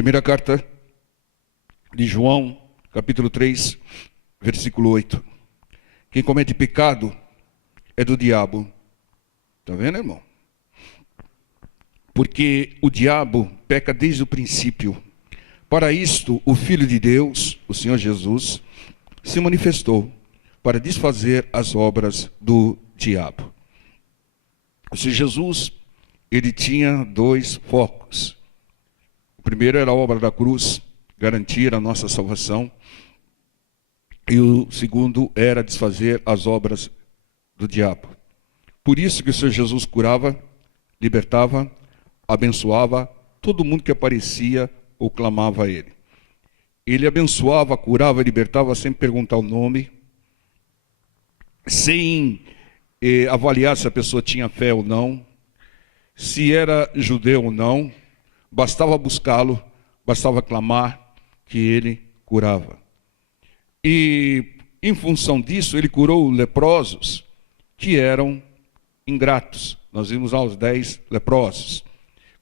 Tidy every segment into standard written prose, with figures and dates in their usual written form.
Primeira carta de João, capítulo 3, versículo 8. Quem comete pecado é do diabo. Está vendo, irmão? Porque o diabo peca desde o princípio. Para isto, o Filho de Deus, o Senhor Jesus, se manifestou para desfazer as obras do diabo. O Senhor Jesus, ele tinha dois focos. O primeiro era a obra da cruz, garantir a nossa salvação. E o segundo era desfazer as obras do diabo. Por isso que o Senhor Jesus curava, libertava, abençoava todo mundo que aparecia ou clamava a Ele. Ele abençoava, curava, libertava sem perguntar o nome, sem avaliar se a pessoa tinha fé ou não, se era judeu ou não. Bastava buscá-lo, bastava clamar que ele curava. E em função disso, ele curou leprosos que eram ingratos. Nós vimos lá os 10 leprosos.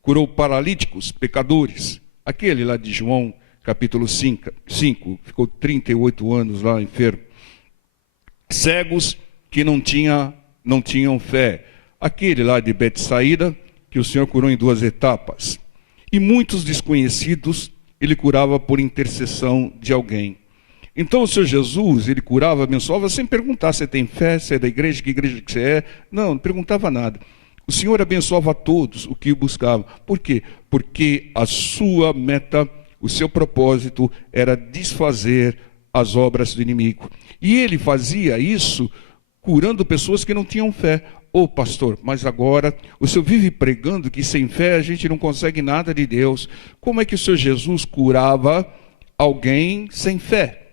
Curou paralíticos, pecadores. Aquele lá de João, capítulo 5, ficou 38 anos lá enfermo. Cegos que não tinham fé. Aquele lá de Betsaída, que o Senhor curou em 2 etapas. E muitos desconhecidos ele curava por intercessão de alguém. Então o Senhor Jesus, ele curava, abençoava, sem perguntar se tem fé, se é da igreja, que igreja que você é. Não perguntava nada. O Senhor abençoava a todos o que buscavam. Por quê? Porque a sua meta, o seu propósito era desfazer as obras do inimigo. E ele fazia isso curando pessoas que não tinham fé. Ô pastor, mas agora o senhor vive pregando que sem fé a gente não consegue nada de Deus. Como é que o Senhor Jesus curava alguém sem fé?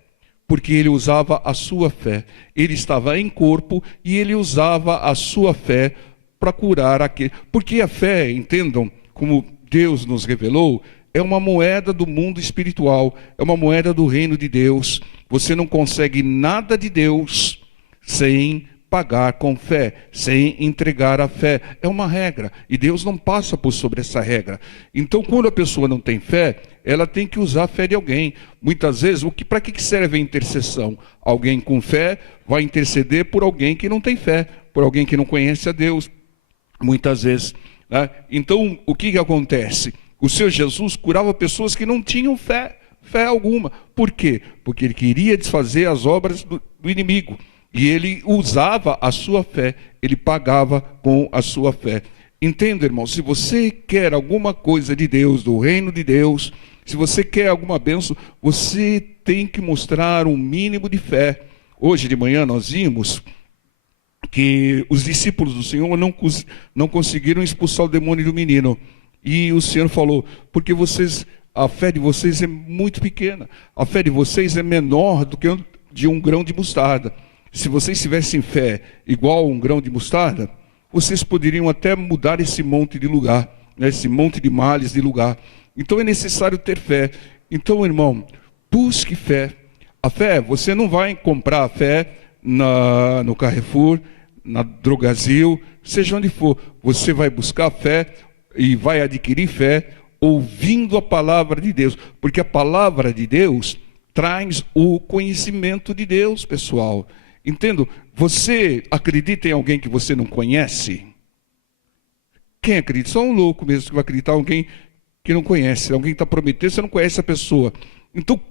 Porque ele usava a sua fé. Ele estava em corpo e ele usava a sua fé para curar aquele. Porque a fé, entendam, como Deus nos revelou, é uma moeda do mundo espiritual, é uma moeda do reino de Deus. Você não consegue nada de Deus sem pagar com fé, sem entregar a fé. É uma regra, e Deus não passa por sobre essa regra. Então, quando a pessoa não tem fé, ela tem que usar a fé de alguém. Muitas vezes, para que serve a intercessão? Alguém com fé vai interceder por alguém que não tem fé, por alguém que não conhece a Deus, muitas vezes, né? Então, o que acontece? O Senhor Jesus curava pessoas que não tinham fé alguma. Por quê? Porque ele queria desfazer as obras do inimigo. E ele usava a sua fé, ele pagava com a sua fé. Entenda, irmão, se você quer alguma coisa de Deus, do reino de Deus, se você quer alguma bênção, você tem que mostrar um mínimo de fé. Hoje de manhã nós vimos que os discípulos do Senhor não conseguiram expulsar o demônio do menino. E o Senhor falou, porque a fé de vocês é muito pequena. A fé de vocês é menor do que de um grão de mostarda. Se vocês tivessem fé igual a um grão de mostarda, vocês poderiam até mudar esse monte de lugar, né? Esse monte de males de lugar. Então é necessário ter fé. Então, irmão, busque fé. A fé, você não vai comprar a fé no Carrefour, na Drogasil, seja onde for. Você vai buscar fé e vai adquirir fé ouvindo a palavra de Deus. Porque a palavra de Deus traz o conhecimento de Deus, pessoal. Entendo, você acredita em alguém que você não conhece? Quem acredita? Só um louco mesmo que vai acreditar em alguém que não conhece. Alguém está prometendo, você não conhece a pessoa. Então,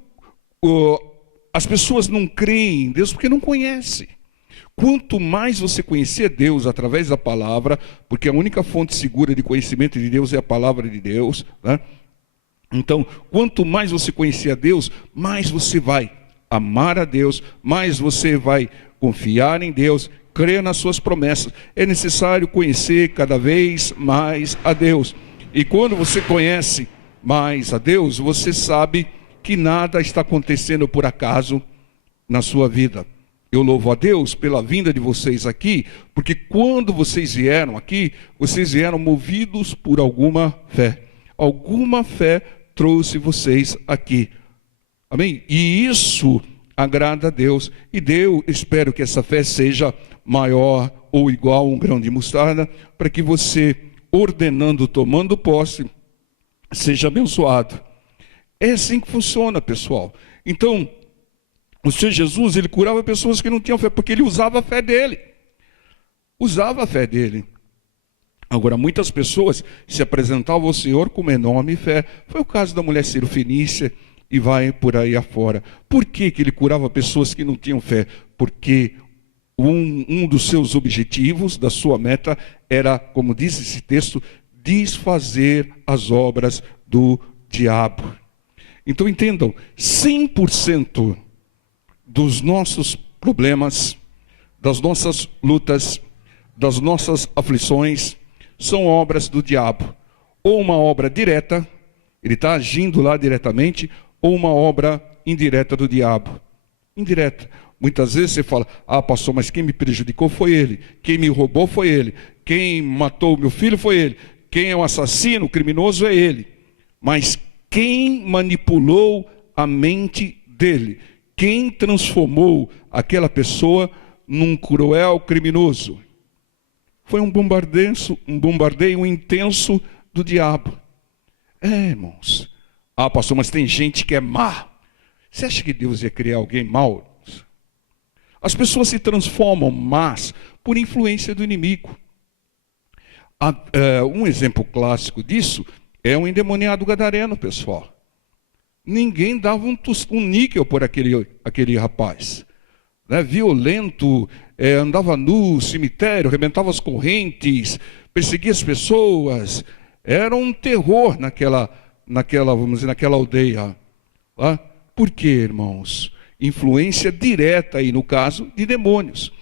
as pessoas não creem em Deus porque não conhecem. Quanto mais você conhecer Deus através da palavra, porque a única fonte segura de conhecimento de Deus é a palavra de Deus, né? Então, quanto mais você conhecer a Deus, mais você vai amar a Deus, mais você vai confiar em Deus, crer nas suas promessas. É necessário conhecer cada vez mais a Deus. E quando você conhece mais a Deus, você sabe que nada está acontecendo por acaso na sua vida. Eu louvo a Deus pela vinda de vocês aqui, porque quando vocês vieram aqui, vocês vieram movidos por alguma fé. Alguma fé trouxe vocês aqui. Amém? E isso agrada a Deus. E espero que essa fé seja maior ou igual a um grão de mostarda, para que você, ordenando, tomando posse, seja abençoado. É assim que funciona, pessoal. Então, o Senhor Jesus, ele curava pessoas que não tinham fé, porque ele usava a fé dele. Usava a fé dele. Agora, muitas pessoas se apresentavam ao Senhor com enorme fé. Foi o caso da mulher Cirofenícia e vai por aí afora. Por que ele curava pessoas que não tinham fé? Porque um dos seus objetivos, da sua meta, era, como diz esse texto, desfazer as obras do diabo. Então entendam, 100% dos nossos problemas, das nossas lutas, das nossas aflições, são obras do diabo. Ou uma obra direta, ele está agindo lá diretamente, ou uma obra indireta do diabo. Indireta. Muitas vezes você fala, pastor, mas quem me prejudicou foi ele. Quem me roubou foi ele. Quem matou meu filho foi ele. Quem é o assassino, o criminoso é ele. Mas quem manipulou a mente dele? Quem transformou aquela pessoa num cruel criminoso? Foi um bombardeio intenso do diabo. Irmãos. Pastor, mas tem gente que é má. Você acha que Deus ia criar alguém mau? As pessoas se transformam más por influência do inimigo. Um exemplo clássico disso é um endemoniado gadareno, pessoal. Ninguém dava um níquel por aquele rapaz. Violento, andava nu, cemitério, arrebentava as correntes, perseguia as pessoas. Era um terror naquela aldeia. Por quê, irmãos? Influência direta aí, no caso, de demônios.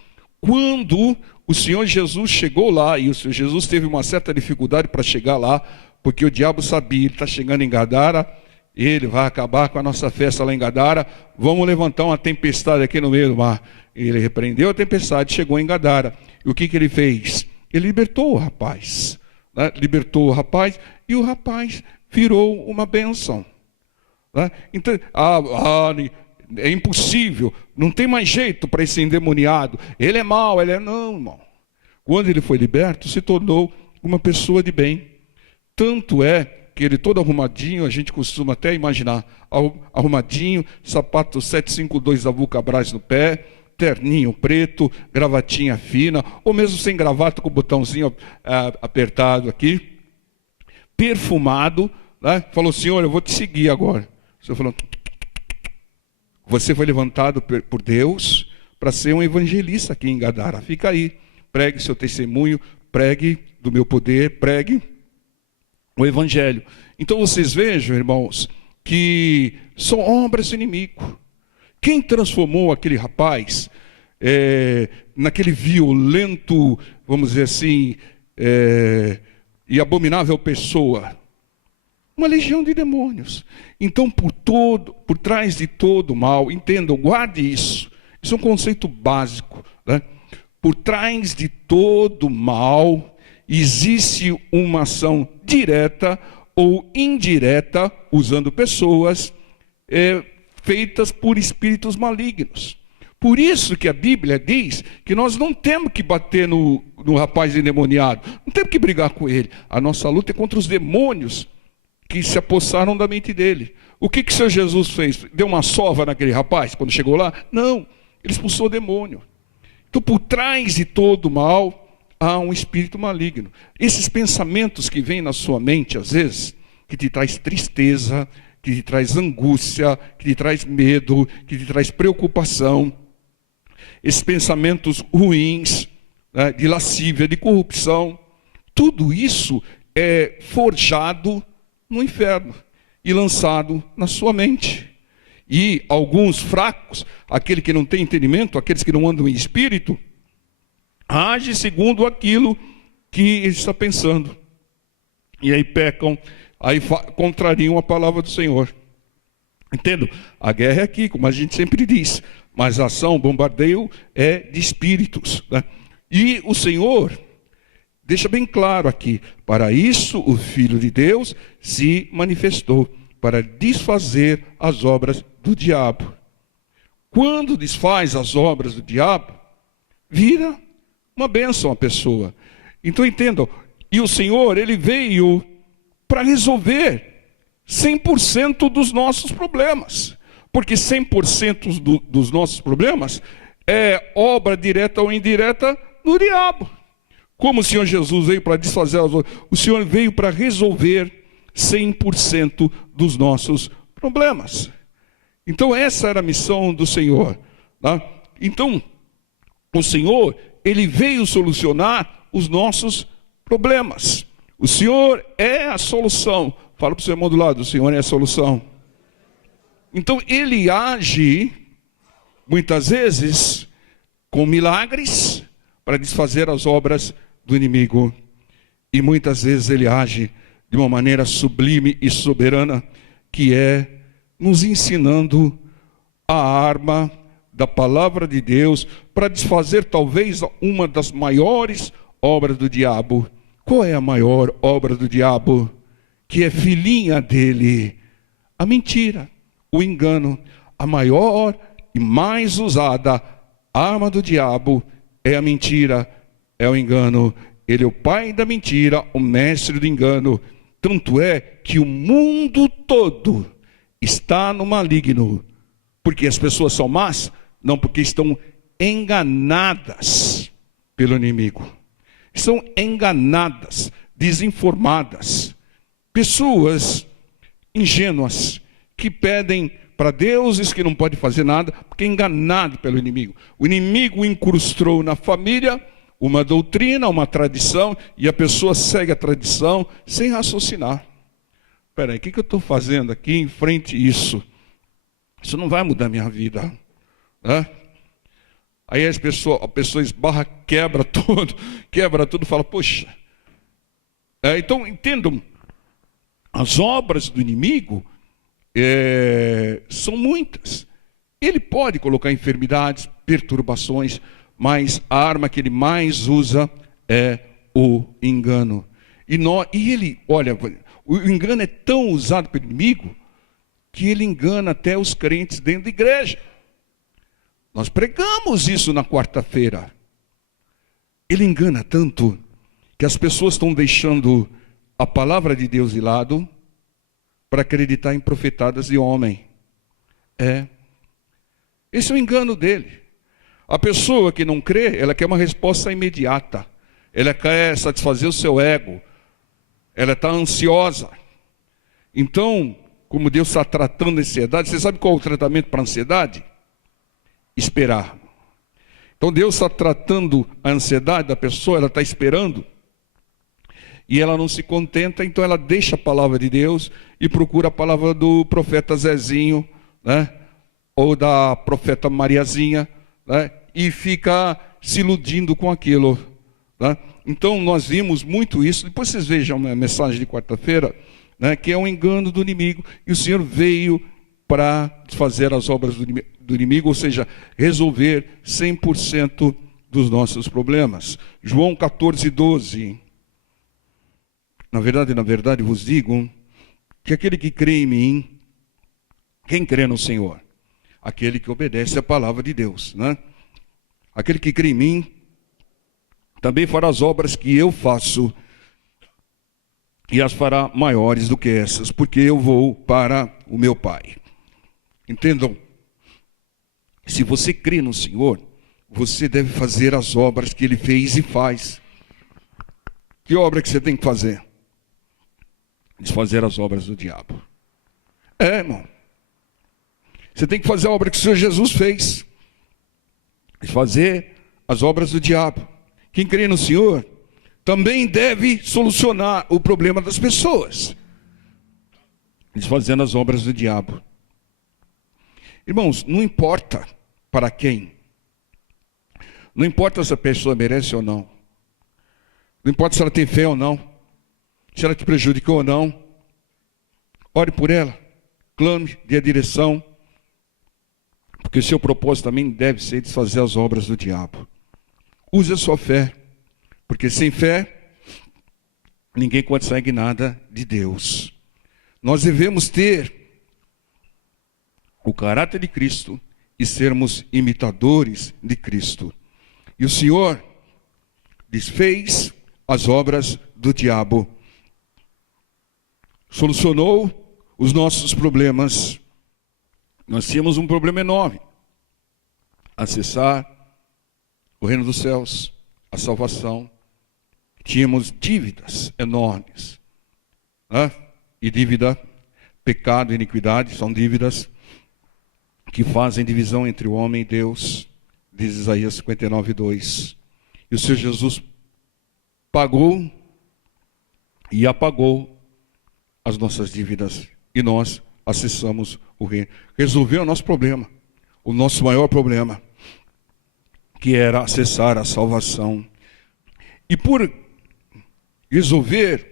Quando o Senhor Jesus chegou lá, e o Senhor Jesus teve uma certa dificuldade para chegar lá, porque o diabo sabia, ele está chegando em Gadara, ele vai acabar com a nossa festa lá em Gadara, vamos levantar uma tempestade aqui no meio do mar. Ele repreendeu a tempestade, chegou em Gadara. E o que ele fez? Ele libertou o rapaz. Libertou o rapaz, e o rapaz virou uma bênção. Então, é impossível, não tem mais jeito para esse endemoniado. Ele é mau, não, irmão. Quando ele foi liberto, se tornou uma pessoa de bem. Tanto é que ele todo arrumadinho, a gente costuma até imaginar, arrumadinho, sapato 752 da Vulcabras no pé, terninho preto, gravatinha fina, ou mesmo sem gravata, com o botãozinho apertado aqui, perfumado, falou, Senhor, eu vou te seguir agora. O Senhor falou, você foi levantado por Deus para ser um evangelista aqui em Gadara. Fica aí, pregue seu testemunho, pregue do meu poder, pregue o evangelho. Então vocês vejam, irmãos, que são obras do inimigo. Quem transformou aquele rapaz naquele violento, vamos dizer assim, e abominável pessoa? Uma legião de demônios. Então, por trás de todo mal, entendam, guarde isso. Isso é um conceito básico. Por trás de todo mal, existe uma ação direta ou indireta, usando pessoas, feitas por espíritos malignos. Por isso que a Bíblia diz que nós não temos que bater no rapaz endemoniado, não temos que brigar com ele. A nossa luta é contra os demônios que se apossaram da mente dele. O que o Senhor Jesus fez? Deu uma sova naquele rapaz quando chegou lá? Não, ele expulsou o demônio. Então, por trás de todo mal, há um espírito maligno. Esses pensamentos que vêm na sua mente, às vezes, que te traz tristeza, que te traz angústia, que te traz medo, que te traz preocupação, esses pensamentos ruins, de lascívia, de corrupção, tudo isso é forjado no inferno e lançado na sua mente. E alguns fracos, aquele que não tem entendimento, aqueles que não andam em espírito, age segundo aquilo que ele está pensando. E aí pecam, aí contrariam a palavra do Senhor. Entendo? A guerra é aqui, como a gente sempre diz, mas a ação, o bombardeio é de espíritos. E o Senhor deixa bem claro aqui, para isso o Filho de Deus se manifestou, para desfazer as obras do diabo. Quando desfaz as obras do diabo, vira uma bênção à pessoa. Então entendam, e o Senhor, ele veio para resolver 100% dos nossos problemas. Porque 100% dos nossos problemas é obra direta ou indireta do diabo. Como o Senhor Jesus veio para desfazer as obras, o Senhor veio para resolver 100% dos nossos problemas. Então essa era a missão do Senhor. Tá? Então, o Senhor, Ele veio solucionar os nossos problemas. O Senhor é a solução. Fala para o seu irmão do lado, o Senhor é a solução. Então Ele age, muitas vezes, com milagres, para desfazer as obras do inimigo. E muitas vezes Ele age de uma maneira sublime e soberana, que é nos ensinando a arma da palavra de Deus, para desfazer talvez uma das maiores obras do diabo. Qual é a maior obra do diabo? Que é filhinha dele, a mentira, o engano. A maior e mais usada arma do diabo é a mentira, é o engano. Ele é o pai da mentira, o mestre do engano. Tanto é que o mundo todo está no maligno. Porque as pessoas são más? Não, porque estão enganadas pelo inimigo. Estão enganadas, desinformadas. Pessoas ingênuas que pedem para deuses que não podem fazer nada, porque é enganado pelo inimigo. O inimigo incrustou na família uma doutrina, uma tradição, e a pessoa segue a tradição sem raciocinar. Espera aí, o que eu estou fazendo aqui em frente a isso? Isso não vai mudar a minha vida. Né? Aí a pessoa esbarra, quebra tudo, fala, poxa. Então, entendam, as obras do inimigo são muitas. Ele pode colocar enfermidades, perturbações, mas a arma que ele mais usa é o engano. O engano é tão usado pelo inimigo que ele engana até os crentes dentro da igreja. Nós pregamos isso na quarta-feira. Ele engana tanto que as pessoas estão deixando a palavra de Deus de lado para acreditar em profetadas de homem. Esse é o engano dele. A pessoa que não crê, ela quer uma resposta imediata. Ela quer satisfazer o seu ego. Ela está ansiosa. Então, como Deus está tratando a ansiedade, você sabe qual é o tratamento para a ansiedade? Esperar. Então Deus está tratando a ansiedade da pessoa, ela está esperando, e ela não se contenta, então ela deixa a palavra de Deus e procura a palavra do profeta Zezinho, né? Ou da profeta Mariazinha, né? E fica se iludindo com aquilo. Né? Então nós vimos muito isso, depois vocês vejam a mensagem de quarta-feira, né? Que é um engano do inimigo, e o Senhor veio para desfazer as obras do inimigo, ou seja, resolver 100% dos nossos problemas. João 14:12. Na verdade, vos digo que aquele que crê em mim, quem crê no Senhor? Aquele que obedece à palavra de Deus, né? Aquele que crê em mim, também fará as obras que eu faço, e as fará maiores do que essas, porque eu vou para o meu Pai. Entendam, se você crê no Senhor, você deve fazer as obras que Ele fez e faz. Que obra que você tem que fazer? Desfazer as obras do diabo. Irmão. Você tem que fazer a obra que o Senhor Jesus fez. Desfazer as obras do diabo. Quem crê no Senhor também deve solucionar o problema das pessoas, desfazendo as obras do diabo. Irmãos, não importa para quem. Não importa se a pessoa merece ou não. Não importa se ela tem fé ou não. Se ela te prejudicou ou não. Ore por ela. Clame, dê a direção. Porque o seu propósito também deve ser desfazer as obras do diabo. Use a sua fé. Porque sem fé, ninguém consegue nada de Deus. Nós devemos ter o caráter de Cristo e sermos imitadores de Cristo. E o Senhor desfez as obras do diabo. Solucionou os nossos problemas. Nós tínhamos um problema enorme: acessar o reino dos céus, a salvação. Tínhamos dívidas enormes, né? E dívida, pecado e iniquidade são dívidas que fazem divisão entre o homem e Deus, diz Isaías 59:2. E o Senhor Jesus pagou e apagou as nossas dívidas, e nós acessamos o reino. Resolveu o nosso problema, o nosso maior problema, que era acessar a salvação. E por resolver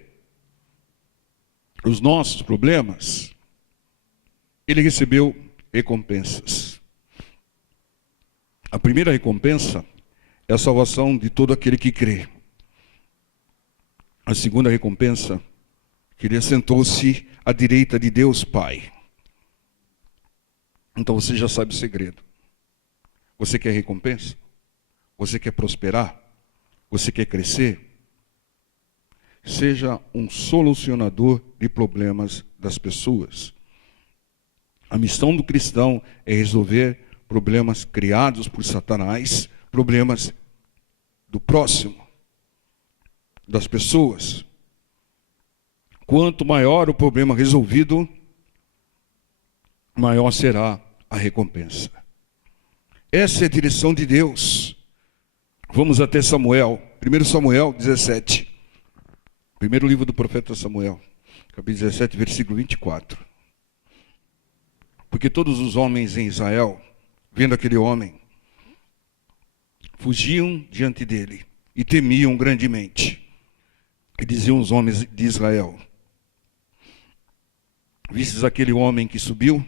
os nossos problemas, ele recebeu recompensas. A primeira recompensa é a salvação de todo aquele que crê. A segunda recompensa, que ele assentou-se à direita de Deus Pai. Então você já sabe o segredo. Você quer recompensa? Você quer prosperar? Você quer crescer? Seja um solucionador de problemas das pessoas. A missão do cristão é resolver problemas criados por Satanás, problemas do próximo, das pessoas. Quanto maior o problema resolvido, maior será a recompensa. Essa é a direção de Deus. Vamos até Samuel, 1 Samuel 17. Primeiro livro do profeta Samuel, capítulo 17, versículo 24. Porque todos os homens em Israel, vendo aquele homem, fugiam diante dele e temiam grandemente. E diziam os homens de Israel: vistes aquele homem que subiu?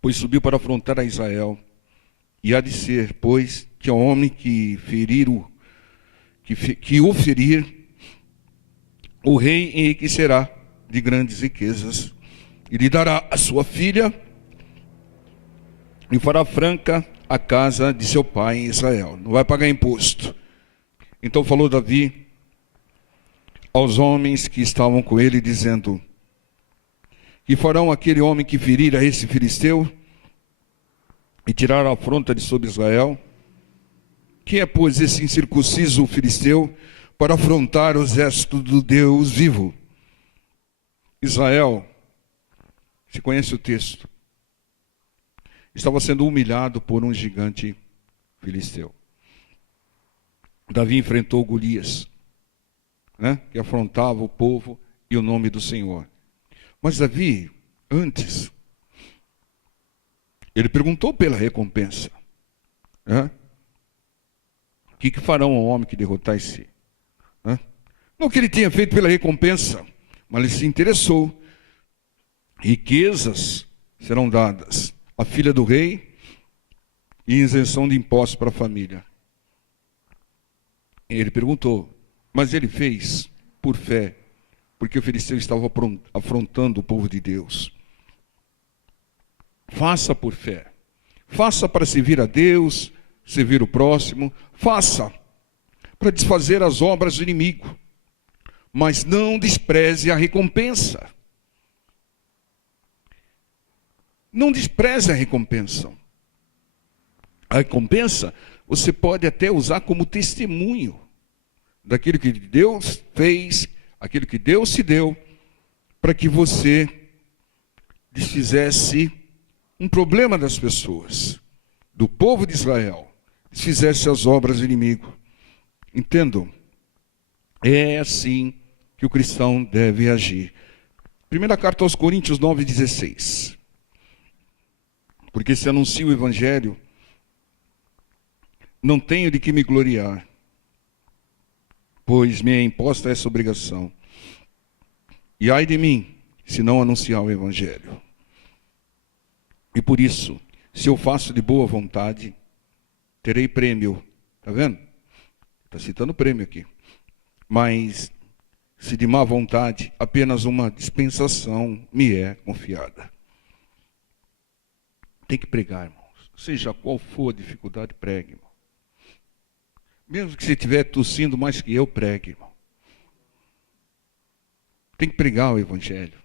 Pois subiu para afrontar a Israel. E há de ser, pois, que ao homem que o ferir, o rei enriquecerá de grandes riquezas, e lhe dará a sua filha, e fará franca a casa de seu pai em Israel. Não vai pagar imposto. Então falou Davi aos homens que estavam com ele, dizendo: que farão aquele homem que ferir a esse filisteu e tirar a afronta de sobre Israel? Quem é, pois, esse incircunciso filisteu para afrontar o exército do Deus vivo? Israel, se conhece o texto, estava sendo humilhado por um gigante filisteu. Davi enfrentou Golias, né, que afrontava o povo e o nome do Senhor. Mas Davi, antes, ele perguntou pela recompensa, né? O que farão ao homem que derrotar esse? Né? Não que ele tenha feito pela recompensa, mas ele se interessou. Riquezas serão dadas à filha do rei e isenção de impostos para a família. Ele perguntou, mas ele fez por fé, porque o filisteu estava afrontando o povo de Deus. Faça por fé. Faça para servir a Deus, servir o próximo. Faça para desfazer as obras do inimigo. Mas não despreze a recompensa. Não despreze a recompensa. A recompensa você pode até usar como testemunho daquilo que Deus fez, aquilo que Deus te deu, para que você desfizesse um problema das pessoas, do povo de Israel, desfizesse as obras do inimigo. Entendam? É assim que o cristão deve agir. Primeira carta aos Coríntios 9:16. Porque se anuncio o evangelho, não tenho de que me gloriar, pois me é imposta essa obrigação. E ai de mim, se não anunciar o evangelho. E por isso, se eu faço de boa vontade, terei prêmio. Está vendo? Está citando prêmio aqui. Mas, se de má vontade, apenas uma dispensação me é confiada. Tem que pregar, irmãos. Seja qual for a dificuldade, pregue, irmão. Mesmo que você estiver tossindo mais que eu, pregue, irmão. tem que pregar o Evangelho,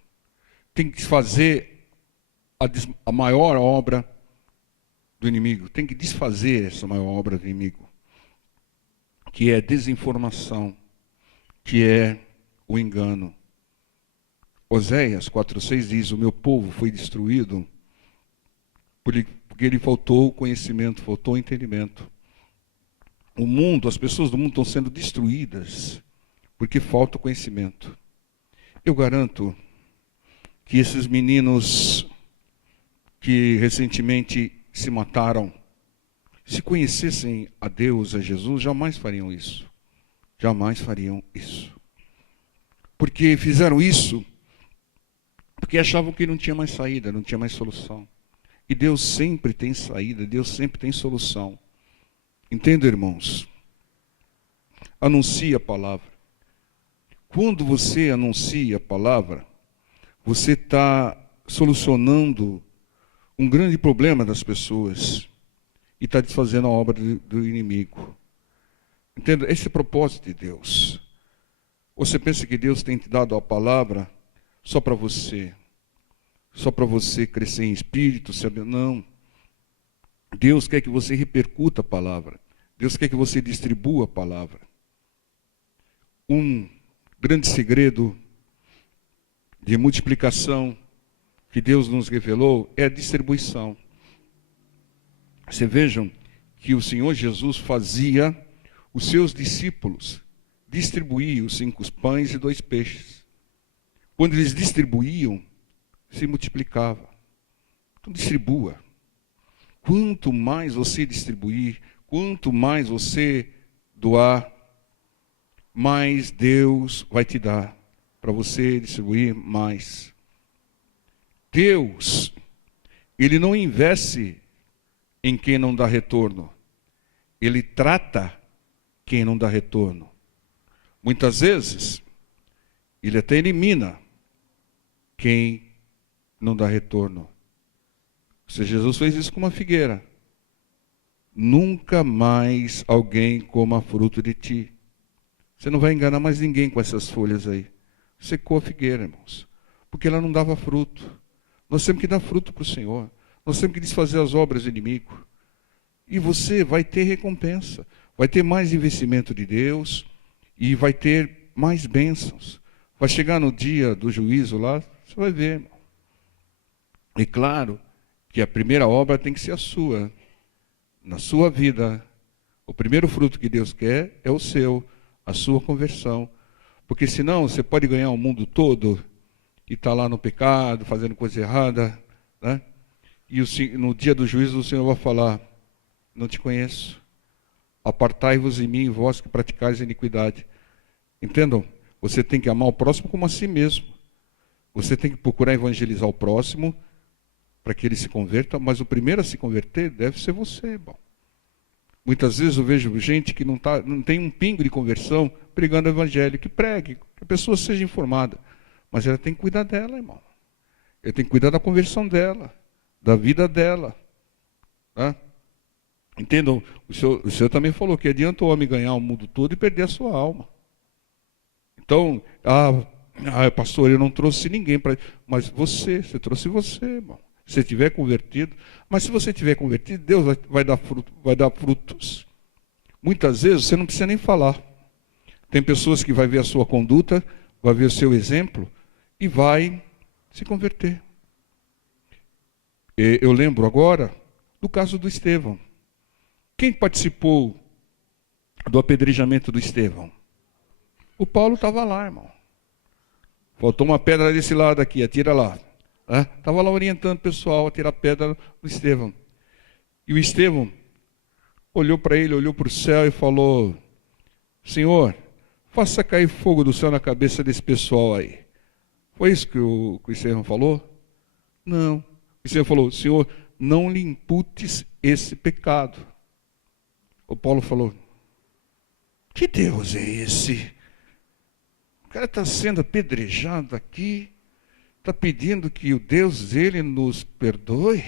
tem que fazer a maior obra do inimigo, tem que desfazer essa maior obra do inimigo, que é desinformação, que é o engano. Oséias 4,6 diz: o meu povo foi destruído porque lhe faltou conhecimento, faltou entendimento. O mundo, as pessoas do mundo estão sendo destruídas porque falta conhecimento. Eu garanto que esses meninos que recentemente se mataram, se conhecessem a Deus, a Jesus, jamais fariam isso. Jamais fariam isso. Porque fizeram isso porque achavam que não tinha mais saída, não tinha mais solução. E Deus sempre tem saída, Deus sempre tem solução. Entenda, irmãos? Anuncie a palavra. Quando você anuncia a palavra, você está solucionando um grande problema das pessoas e está desfazendo a obra do inimigo. Entenda? Esse é o propósito de Deus. Você pensa que Deus tem te dado a palavra só para você crescer em espírito, sabe? Não. Deus quer que você repercuta a palavra. Deus quer que você distribua a palavra. Um grande segredo de multiplicação que Deus nos revelou é a distribuição. Vocês vejam que o Senhor Jesus fazia os seus discípulos distribuir os 5 pães e 2 peixes. Quando eles distribuíam, se multiplicava. Então distribua. Quanto mais você distribuir, quanto mais você doar, mais Deus vai te dar para você distribuir mais. Deus, Ele não investe em quem não dá retorno. Ele trata quem não dá retorno. Muitas vezes, Ele até elimina quem não dá retorno. Se Jesus fez isso com uma figueira, nunca mais alguém coma fruto de ti. Você não vai enganar mais ninguém com essas folhas aí. Secou a figueira, irmãos, porque ela não dava fruto. Nós temos que dar fruto para o Senhor. Nós temos que desfazer as obras do inimigo. E você vai ter recompensa. Vai ter mais investimento de Deus e vai ter mais bênçãos. Vai chegar no dia do juízo lá, você vai ver, irmão. E claro que a primeira obra tem que ser a sua. Na sua vida, o primeiro fruto que Deus quer é o seu, a sua conversão. Porque senão você pode ganhar o mundo todo e estar lá no pecado, fazendo coisa errada, né? E no dia do juízo o Senhor vai falar: não te conheço. Apartai-vos de mim, vós que praticais a iniquidade. Entendam? Você tem que amar o próximo como a si mesmo. Você tem que procurar evangelizar o próximo para que ele se converta, mas o primeiro a se converter deve ser você, irmão. Muitas vezes eu vejo gente que não tem um pingo de conversão pregando o evangelho, que pregue, que a pessoa seja informada. Mas ela tem que cuidar dela, irmão. Ela tem que cuidar da conversão dela, da vida dela. Tá? Entendam? O senhor também falou que adianta o homem ganhar o mundo todo e perder a sua alma. Então, pastor, eu não trouxe ninguém para... Mas você trouxe você, irmão. Se você tiver convertido, mas se você tiver convertido, Deus vai dar frutos. Muitas vezes você não precisa nem falar. Tem pessoas que vai ver a sua conduta, vai ver o seu exemplo e vai se converter. Eu lembro agora do caso do Estevão. Quem participou do apedrejamento do Estevão? O Paulo estava lá, irmão. Faltou uma pedra desse lado aqui, atira lá. Estava lá orientando o pessoal a tirar pedra do Estevão. E o Estevão olhou para ele, olhou para o céu e falou: Senhor, faça cair fogo do céu na cabeça desse pessoal aí. Foi isso que o Estevão falou? Não. O Estevão falou: Senhor, não lhe imputes esse pecado. O Paulo falou: que Deus é esse? O cara está sendo apedrejado aqui. Está pedindo que o Deus dele nos perdoe?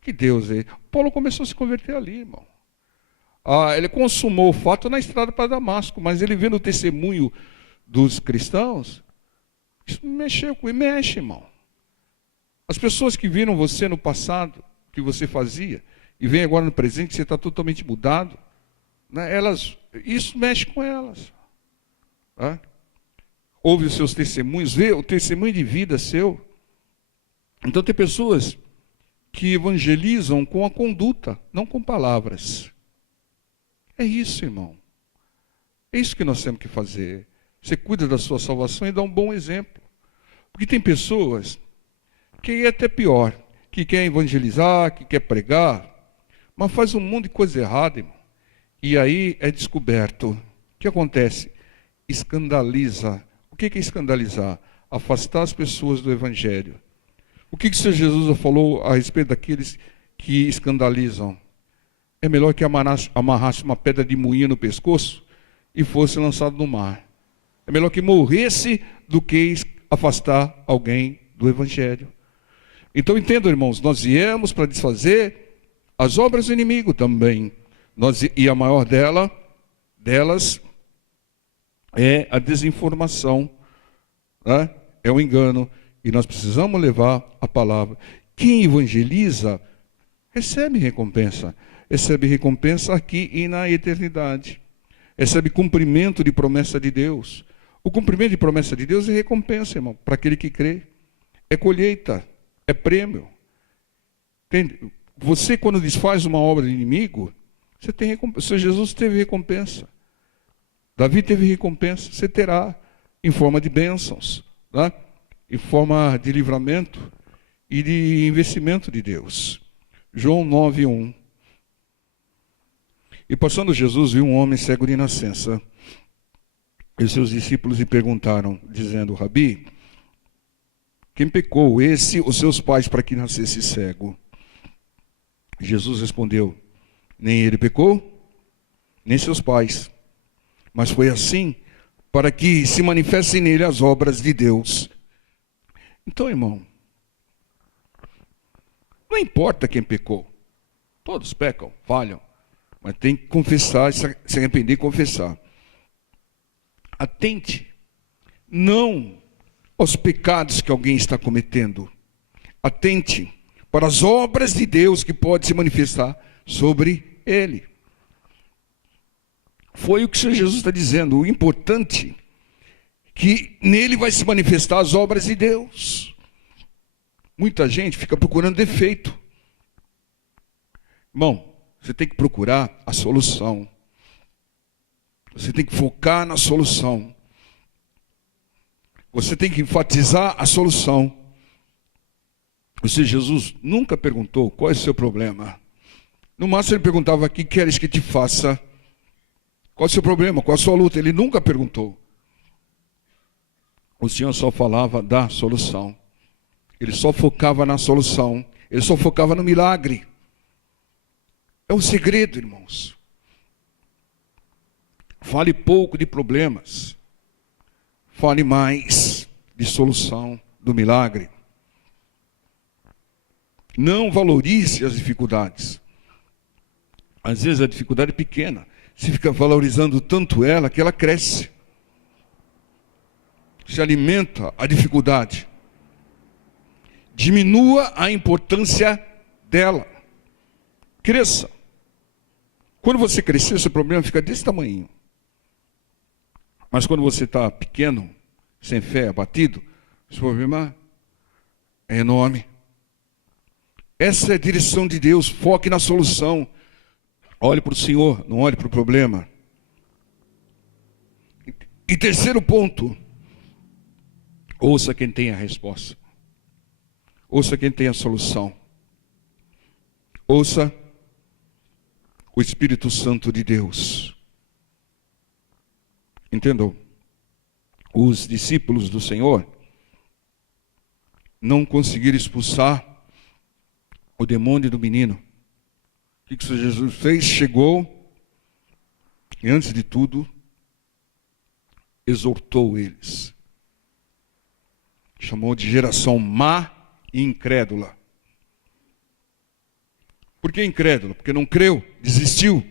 Que Deus é? Paulo começou a se converter ali, irmão. Ele consumou o fato na estrada para Damasco, mas ele vendo o testemunho dos cristãos, Isso mexeu comigo, mexe, irmão. As pessoas que viram você no passado, que você fazia, e vem agora no presente, você está totalmente mudado, né? Isso mexe com elas. Tá? Ouve os seus testemunhos, vê o testemunho de vida seu. Então tem pessoas que evangelizam com a conduta, não com palavras. É isso, irmão. É isso que nós temos que fazer. Você cuida da sua salvação e dá um bom exemplo. Porque tem pessoas que é até pior, que quer evangelizar, que quer pregar, mas faz um monte de coisa errada, irmão. E aí é descoberto. O que acontece? Escandaliza. O que é escandalizar? Afastar as pessoas do evangelho. O que o Senhor Jesus falou a respeito daqueles que escandalizam? É melhor que amarrasse uma pedra de moinho no pescoço e fosse lançado no mar. É melhor que morresse do que afastar alguém do evangelho. Então entendam, irmãos, nós viemos para desfazer as obras do inimigo também. E a maior delas é a desinformação, né? É o engano. E nós precisamos levar a palavra. Quem evangeliza recebe recompensa. Recebe recompensa aqui e na eternidade. Recebe cumprimento de promessa de Deus. O cumprimento de promessa de Deus é recompensa, irmão, para aquele que crê. É colheita, é prêmio. Entende? Você, quando desfaz uma obra de inimigo, você tem recompensa. O Senhor Jesus teve recompensa. Davi teve recompensa. Você terá em forma de bênçãos, né? Em forma de livramento e de investimento de Deus. João 9:1. E passando Jesus, viu um homem cego de nascença. E seus discípulos lhe perguntaram, dizendo: Rabi, quem pecou, esse ou seus pais, para que nascesse cego? Jesus respondeu: nem ele pecou, nem seus pais, mas foi assim para que se manifestem nele as obras de Deus. Então, irmão, não importa quem pecou, todos pecam, falham, mas tem que confessar, se arrepender e confessar. Atente, não aos pecados que alguém está cometendo, atente para as obras de Deus que pode se manifestar sobre ele. Foi o que o Senhor Jesus está dizendo. O importante é que nele vai se manifestar as obras de Deus. Muita gente fica procurando defeito. Irmão, você tem que procurar a solução. Você tem que focar na solução. Você tem que enfatizar a solução. O Senhor Jesus nunca perguntou qual é o seu problema. No máximo ele perguntava: o que queres que te faça? Qual é o seu problema? Qual é a sua luta? Ele nunca perguntou. O Senhor só falava da solução. Ele só focava na solução. Ele só focava no milagre. É o segredo, irmãos. Fale pouco de problemas. Fale mais de solução, do milagre. Não valorize as dificuldades. Às vezes a dificuldade é pequena. Você fica valorizando tanto ela que ela cresce. Se alimenta a dificuldade. Diminua a importância dela. Cresça. Quando você crescer, seu problema fica desse tamanho. Mas quando você está pequeno, sem fé, abatido, seu problema é enorme. Essa é a direção de Deus. Foque na solução. Olhe para o Senhor, não olhe para o problema. E terceiro ponto, ouça quem tem a resposta. Ouça quem tem a solução. Ouça o Espírito Santo de Deus. Entendam? Os discípulos do Senhor não conseguiram expulsar o demônio do menino. O que o Senhor Jesus fez? Chegou e, antes de tudo, exortou eles. Chamou de geração má e incrédula. Por que incrédula? Porque não creu, desistiu.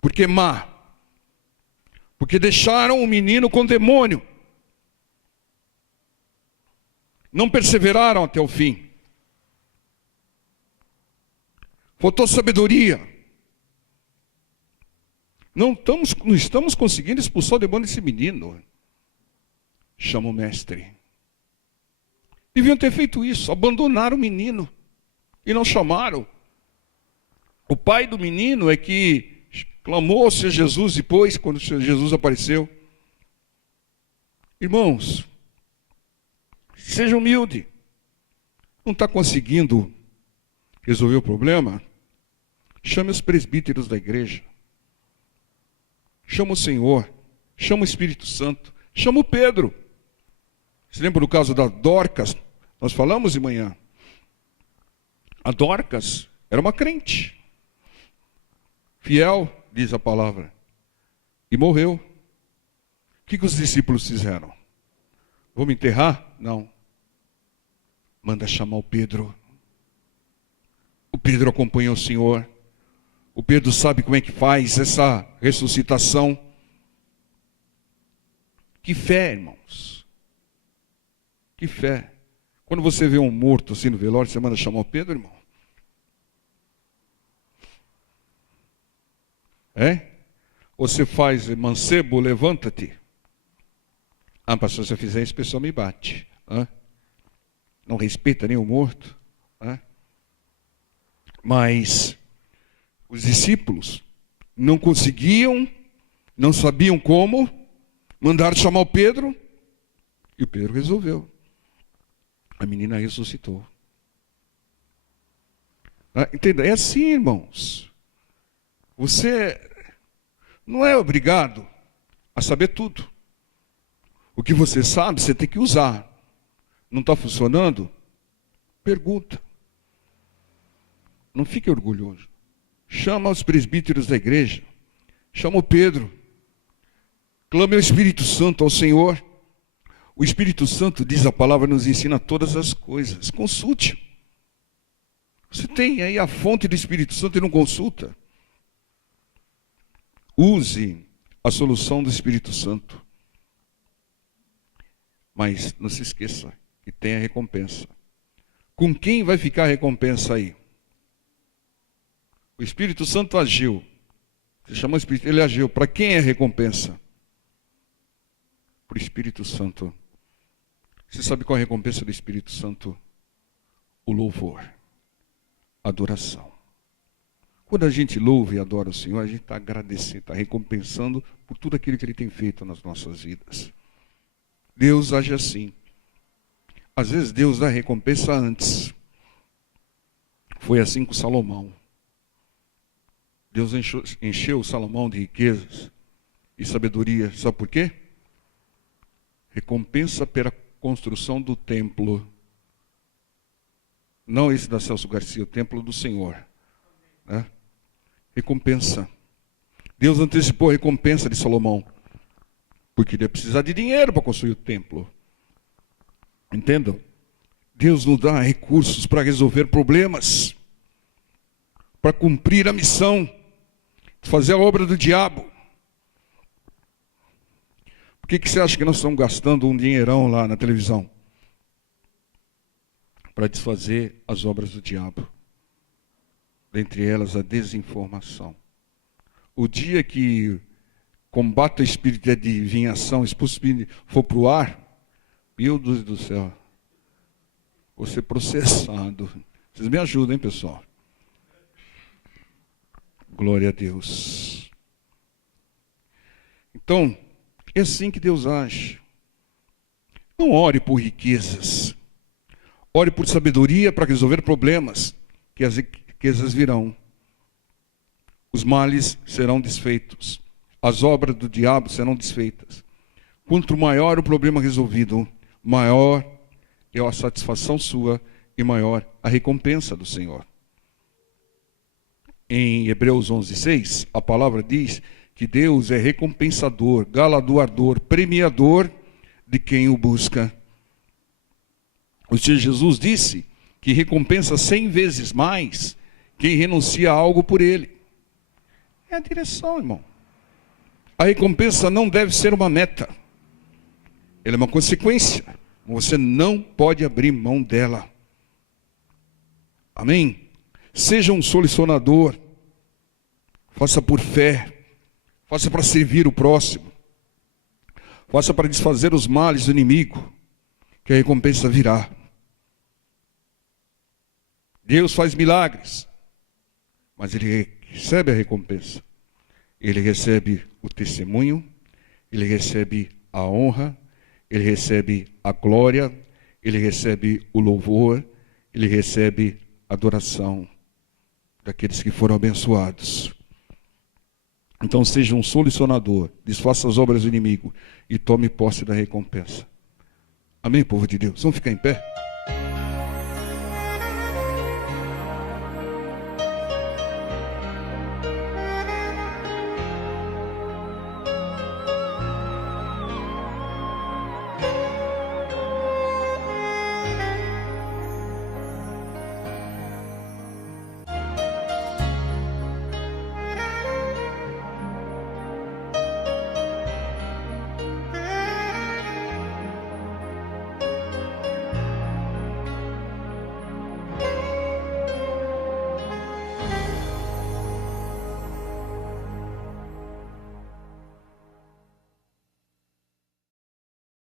Por que má? Porque deixaram o menino com demônio. não perseveraram até o fim. Faltou sabedoria. Não estamos conseguindo expulsar o demônio desse menino. Chama o mestre. Deviam ter feito isso, abandonaram o menino e não chamaram. O pai do menino é que clamou ao Senhor Jesus depois, quando o Senhor Jesus apareceu. Irmãos, seja humilde. Não está conseguindo resolver o problema? Chame os presbíteros da igreja. Chama o Senhor. Chama o Espírito Santo. Chama o Pedro. Você lembra do caso da Dorcas? Nós falamos de manhã. A Dorcas era uma crente. Fiel, diz a palavra. E morreu. O que os discípulos fizeram? Vamos enterrar? Não. Manda chamar o Pedro. O Pedro acompanha o Senhor. O Pedro sabe como é que faz essa ressuscitação. Que fé, irmãos. Que fé. Quando você vê um morto assim no velório, você manda chamar o Pedro, irmão? É? Ou você faz mancebo, levanta-te. Ah, pastor, se eu fizer isso, o pessoal me bate. Não respeita nem o morto. Mas os discípulos não conseguiam, não sabiam como, mandaram chamar o Pedro, e o Pedro resolveu. A menina ressuscitou. Entenda, é assim, irmãos. Você não é obrigado a saber tudo. O que você sabe, você tem que usar. Não está funcionando? Pergunta. Não fique orgulhoso. Chama os presbíteros da igreja. Chama o Pedro. Clame ao Espírito Santo, ao Senhor. O Espírito Santo, diz a palavra, nos ensina todas as coisas. Consulte. Você tem aí a fonte do Espírito Santo e não consulta? Use a solução do Espírito Santo. Mas não se esqueça que tem a recompensa. Com quem vai ficar a recompensa aí? O Espírito Santo agiu. Você chamou o Espírito, ele agiu. Para quem é a recompensa? Para o Espírito Santo. Você sabe qual é a recompensa do Espírito Santo? O louvor. A adoração. Quando a gente louva e adora o Senhor, a gente está agradecendo, está recompensando por tudo aquilo que Ele tem feito nas nossas vidas. Deus age assim. Às vezes Deus dá recompensa antes. Foi assim com Salomão. Deus encheu Salomão de riquezas e sabedoria. Sabe por quê? Recompensa pela construção do templo. Não esse da Celso Garcia, o templo do Senhor. Recompensa. Deus antecipou a recompensa de Salomão. Porque ele ia precisar de dinheiro para construir o templo. Entendam? Deus nos dá recursos para resolver problemas. Para cumprir a missão. Fazer a obra do diabo. Por que você acha que nós estamos gastando um dinheirão lá na televisão? Para desfazer as obras do diabo. Dentre elas a desinformação. O dia que combate o espírito de adivinhação, expulso o espírito, for para o ar, meu Deus do céu, vou ser processado. Vocês me ajudam, hein, pessoal? Glória a Deus. Então, é assim que Deus age. Não ore por riquezas. Ore por sabedoria para resolver problemas, que as riquezas virão. Os males serão desfeitos. As obras do diabo serão desfeitas. Quanto maior o problema resolvido, maior é a satisfação sua e maior a recompensa do Senhor. Em Hebreus 11:6, a palavra diz que Deus é recompensador, galardoador, premiador de quem o busca. O Senhor Jesus disse que recompensa 100 vezes mais quem renuncia a algo por Ele. É a direção, irmão. A recompensa não deve ser uma meta. Ela é uma consequência Você não pode abrir mão dela. Amém? Seja um solucionador. Faça por fé. Faça para servir o próximo. Faça para desfazer os males do inimigo, que a recompensa virá. Deus faz milagres, mas Ele recebe a recompensa. Ele recebe o testemunho, Ele recebe a honra, Ele recebe a glória, Ele recebe o louvor, Ele recebe a adoração daqueles que foram abençoados. Então seja um solucionador, desfaça as obras do inimigo e tome posse da recompensa. Amém, povo de Deus? Vamos ficar em pé?